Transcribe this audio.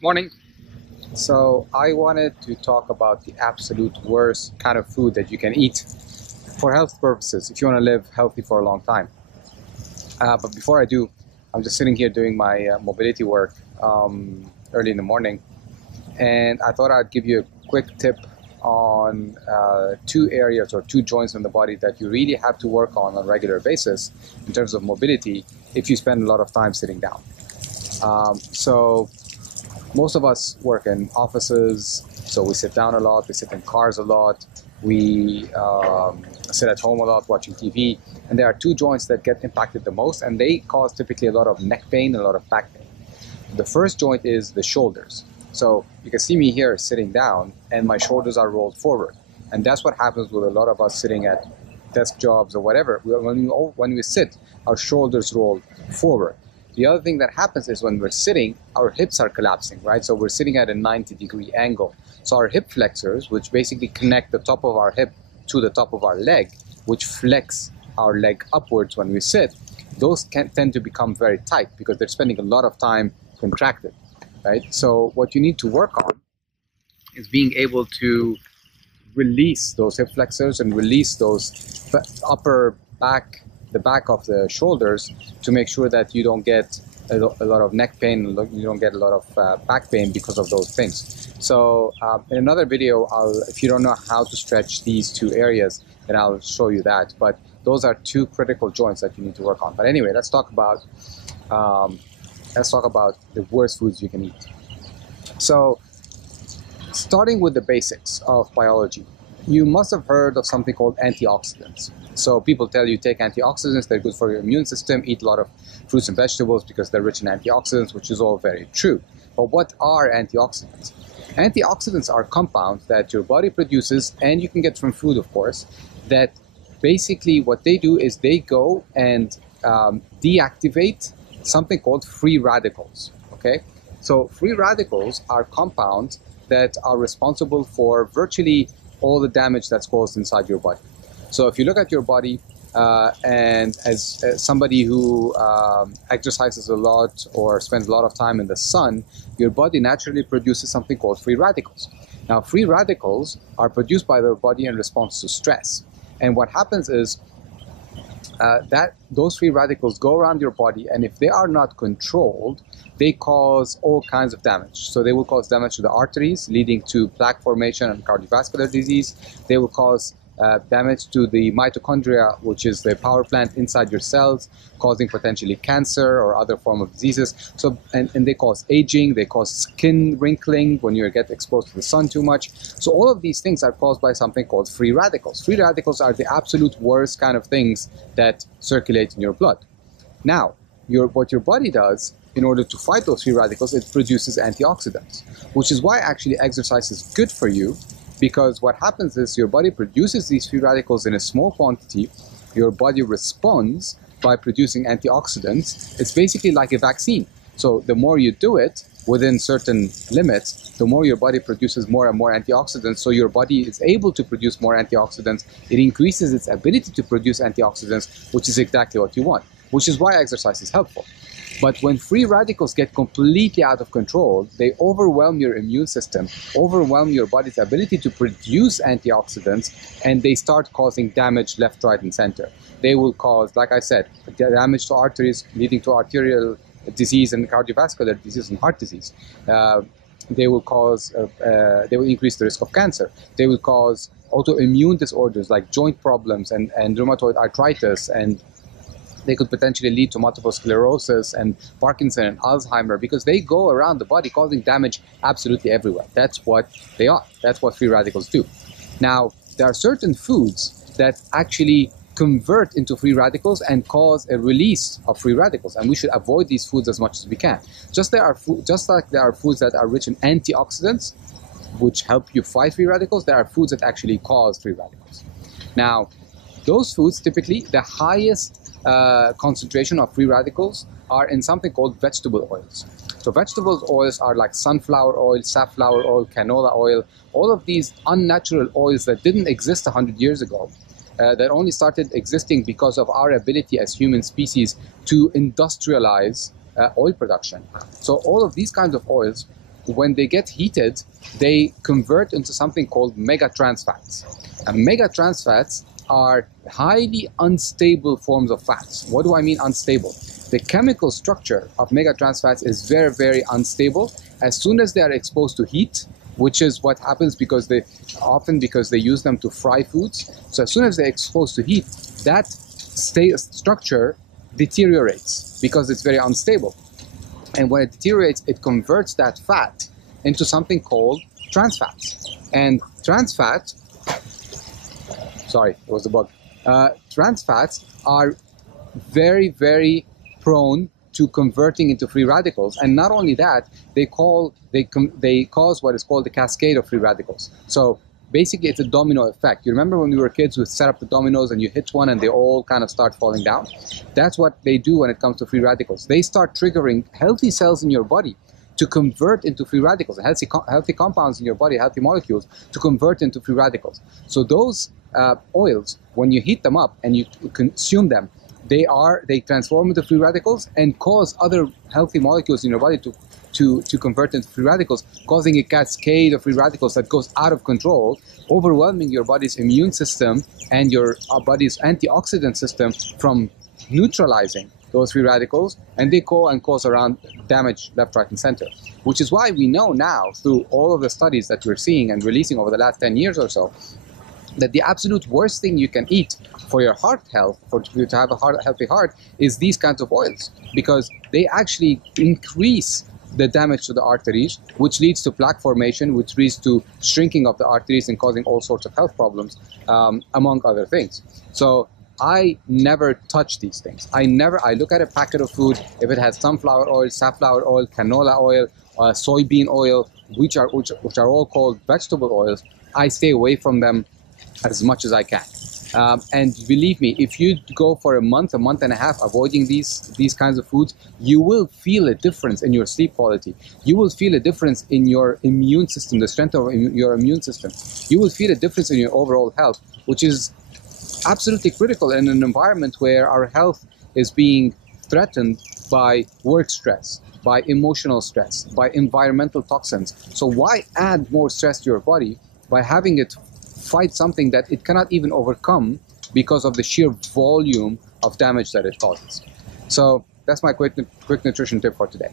Morning. So I wanted to talk about the absolute worst kind of food that you can eat for health purposes if you want to live healthy for a long time. But before I do, I'm just sitting here doing my mobility work early in the morning, and I thought I'd give you a quick tip on two areas or two joints in the body that you really have to work on a regular basis in terms of mobility if you spend a lot of time sitting down. So most of us work in offices, so we sit down a lot, we sit in cars a lot, we sit at home a lot watching TV, and there are two joints that get impacted the most, and they cause typically a lot of neck pain and a lot of back pain. The first joint is the shoulders. So you can see me here sitting down, and my shoulders are rolled forward, and that's what happens with a lot of us sitting at desk jobs or whatever. When we sit, our shoulders roll forward. The other thing that happens is when we're sitting, our hips are collapsing, right? So we're sitting at a 90-degree angle. So our hip flexors, which basically connect the top of our hip to the top of our leg, which flex our leg upwards when we sit, those can tend to become very tight because they're spending a lot of time contracted, right? So what you need to work on is being able to release those hip flexors and release those upper back, the back of the shoulders, to make sure that you don't get a lot of neck pain, you don't get a lot of back pain because of those things. So in another video, if you don't know how to stretch these two areas, then I'll show you that. But those are two critical joints that you need to work on. But anyway, let's talk about the worst foods you can eat. So starting with the basics of biology, you must have heard of something called antioxidants. So people tell you take antioxidants, they're good for your immune system, eat a lot of fruits and vegetables because they're rich in antioxidants, which is all very true. But what are antioxidants? Antioxidants are compounds that your body produces, and you can get from food, of course, that basically what they do is they go and deactivate something called free radicals, okay? So free radicals are compounds that are responsible for virtually all the damage that's caused inside your body. So if you look at your body, and as somebody who exercises a lot or spends a lot of time in the sun, your body naturally produces something called free radicals. Now, free radicals are produced by the body in response to stress. And what happens is that those free radicals go around your body, and if they are not controlled, they cause all kinds of damage. So they will cause damage to the arteries, leading to plaque formation and cardiovascular disease. They will cause damage to the mitochondria, which is the power plant inside your cells, causing potentially cancer or other form of diseases. So, and they cause aging, they cause skin wrinkling when you get exposed to the sun too much. So all of these things are caused by something called free radicals. Free radicals are the absolute worst kind of things that circulate in your blood. Now, what your body does in order to fight those free radicals, it produces antioxidants, which is why actually exercise is good for you, because what happens is your body produces these free radicals in a small quantity. Your body responds by producing antioxidants. It's basically like a vaccine. So the more you do it within certain limits, the more your body produces more and more antioxidants. So your body is able to produce more antioxidants. It increases its ability to produce antioxidants, which is exactly what you want, which is why exercise is helpful. But when free radicals get completely out of control, they overwhelm your immune system, overwhelm your body's ability to produce antioxidants, and they start causing damage left, right, and center. They will cause, like I said, damage to arteries, leading to arterial disease and cardiovascular disease and heart disease. They will increase the risk of cancer. They will cause autoimmune disorders like joint problems and rheumatoid arthritis, and they could potentially lead to multiple sclerosis and Parkinson and Alzheimer, because they go around the body causing damage absolutely everywhere. That's what they are. That's what free radicals do. Now, there are certain foods that actually convert into free radicals and cause a release of free radicals, and we should avoid these foods as much as we can. Just like there are foods that are rich in antioxidants, which help you fight free radicals, there are foods that actually cause free radicals. Now, those foods, typically, the highest concentration of free radicals are in something called vegetable oils. So vegetable oils are like sunflower oil, safflower oil, canola oil, all of these unnatural oils that didn't exist 100 years ago, that only started existing because of our ability as human species to industrialize oil production. So all of these kinds of oils, when they get heated, they convert into something called mega trans fats. And mega trans fats are highly unstable forms of fats. What do I mean unstable? The chemical structure of mega trans fats is very, very unstable. As soon as they are exposed to heat, which is what happens because they use them to fry foods. So as soon as they're exposed to heat, that structure deteriorates because it's very unstable. And when it deteriorates, it converts that fat into something called trans fats. And trans fat, sorry, it was a bug. Trans fats are very, very prone to converting into free radicals, and not only that, they cause what is called the cascade of free radicals. So basically, it's a domino effect. You remember when we were kids, we set up the dominoes and you hit one and they all kind of start falling down? That's what they do when it comes to free radicals. They start triggering healthy cells in your body to convert into free radicals, healthy compounds in your body, healthy molecules to convert into free radicals. So those oils, when you heat them up and you consume them, they transform into free radicals and cause other healthy molecules in your body to convert into free radicals, causing a cascade of free radicals that goes out of control, overwhelming your body's immune system and your body's antioxidant system from neutralizing those free radicals, and they go and cause around damage left, right, and center. Which is why we know now, through all of the studies that we're seeing and releasing over the last 10 years or so, that the absolute worst thing you can eat for your heart health, for you to have a healthy heart, is these kinds of oils, because they actually increase the damage to the arteries, which leads to plaque formation, which leads to shrinking of the arteries and causing all sorts of health problems, among other things. So I never touch these things. I look at a packet of food, if it has sunflower oil, safflower oil, canola oil, soybean oil, which are all called vegetable oils, I stay away from them as much as I can. And believe me, if you go for a month and a half avoiding these kinds of foods, you will feel a difference in your sleep quality. You will feel a difference in your immune system, the strength of your immune system. You will feel a difference in your overall health, which is absolutely critical in an environment where our health is being threatened by work stress, by emotional stress, by environmental toxins. So why add more stress to your body by having it fight something that it cannot even overcome because of the sheer volume of damage that it causes? So that's my quick nutrition tip for today.